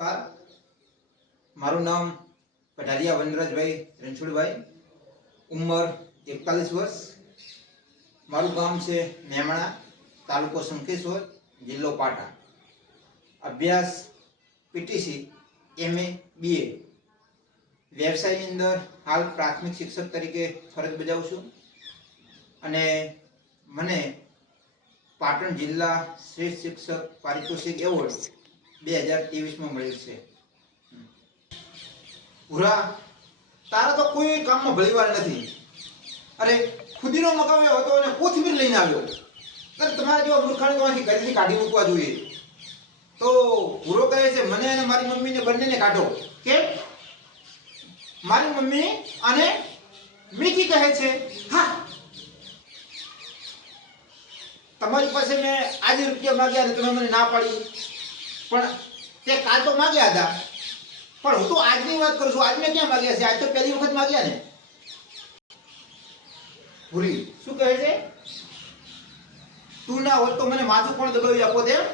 મારું નામ કઢારિયા વનરાજભાઈ રણછોડભાઈ, ઉંમર 41 વર્ષ, મારું ગામ છે મેમણા, તાલુકો શંખેશ્વર, જિલ્લો પાટણ. અભ્યાસ પીટીસી, MA, BA. વ્યવસાયની અંદર હાલ પ્રાથમિક શિક્ષક તરીકે ફરજ બજાવું છું અને મને પાટણ જિલ્લા શ્રેષ્ઠ શિક્ષક પારિતોષિક એવોર્ડ 2023માં મળ્યું છે. ભૂરા, તારા તો કોઈ કામમાં ભલીવાર નથી. અરે ખુદીનો મગાવ્યો હતો અને કોથમીર લઈને આવ્યો. અરે તમારા જેવા મૂર્ખાને તો આથી ઘરેથી કાઢી મૂકવા જોઈએ. તો ભૂરો કહે છે મને અને મારી મમ્મીને બંનેને કાઢો. કેમ? મારી મમ્મી અને મીઠી કહે છે હા, તમારી પાસે મેં આજે રૂપિયા માંગ્યા અને તમે મને ના પાડી, પણ તે કાલ તો માંગ્યા હતા. પણ હું તો આજની વાત કરું છું. આજ મેં ક્યાં માંગ્યા છે? આજ તો પહેલી વખત માંગ્યા ને. ભૂરી શું કહે છે? તું ના હોત તો મને માથું પણ દબાવી આપો તેમ,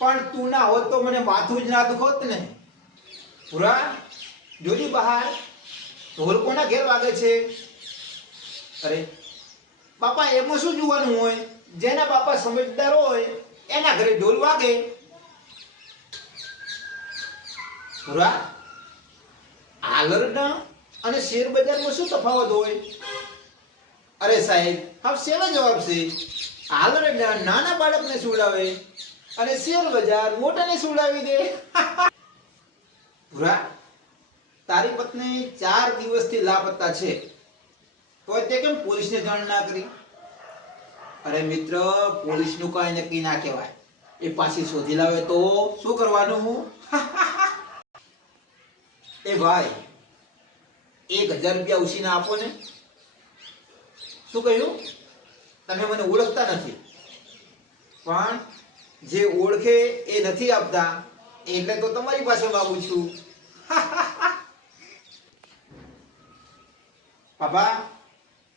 પણ તું ના હોત તો મને માથું જ ના દુખોત ને. ભૂરા, જોજી બહાર ઢોલ કોના ઘેર વાગે છે? અરે બાપા, એમાં શું જોવાનું હોય? જેના બાપા સમજદાર હોય એના ઘરે ઢોલ વાગે. ભૂરા, આલરડા અને શેર બજારમાં શું તફાવત હોય? અરે સાહેબ, હા શેનો જવાબ છે? આલરડા નાના બાળકને સુવડાવે અને શેર બજાર મોટાને સુવડાવી દે. ભૂરા, તારી પત્ની 4 દિવસથી લાપતા છે, તો તે કેમ પોલીસને જાણ ના કરી? અરે મિત્ર, પોલીસનું કાંઈ નક્કી ના કહેવાય. એ પાછી શોધી લાવે તો શું કરવાનું? એ ભાઈ, 1000 રૂપિયા ઉછીના આપો ને. શું કહ્યું? તમે મને ઓળખતા નથી, પણ જે ઓળખે એ નથી આપતા, એટલે તો તમારી પાસે માંગુ છું. બાબા,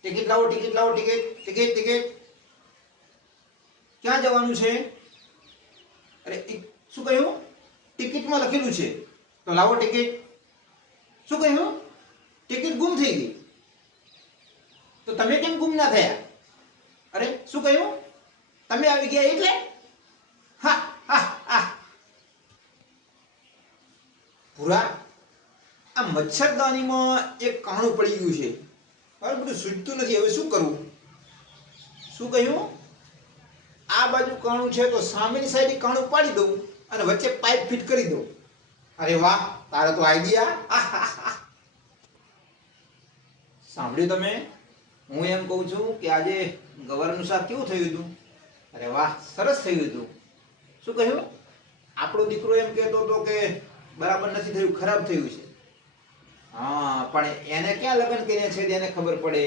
ટિકિટ લાવો, ટિકિટ લાવો, ટિકિટ ટિકિટ ટિકિટ. ક્યાં જવાનું છે? અરે શું કહ્યું? ટિકિટમાં લખેલું છે તો લાવો ટિકિટ. શું કહ્યું? ટિકિટ ગુમ થઈ ગઈ. તો તમે કેમ ગુમ ના થયા? અરે શું કહ્યું? તમે આવી ગયા એટલે? હા હા હા. ભૂરા, આ મચ્છરદાનીમાં એક કાણું પડી ગયું છે. હવે બધું સૂચતું નથી. હવે શું કરવું? શું કહ્યું? આ બાજુ કાણું છે તો સામેની સાઈડ કાણું પાડી દઉં અને વચ્ચે પાઇપ ફિટ કરી દઉં. અરે વાહ, તારો તો આઈડિયા. સાંભળ્યું તમે? હું એમ કહું છું કે આજે ગવારનું શાક કેવું થયું હતું? અરે વાહ, સરસ થયું હતું. શું કહ્યું? આપણો દીકરો એમ કહેતો હતો કે બરાબર નથી થયું, ખરાબ થયું છે. હા, પણ એને ક્યાં લગ્ન કર્યા છે તેને ખબર પડે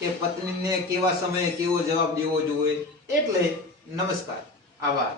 કે પત્નીને કેવા સમયે કેવો જવાબ દેવો જોઈએ. એટલે નમસ્કાર, આભાર.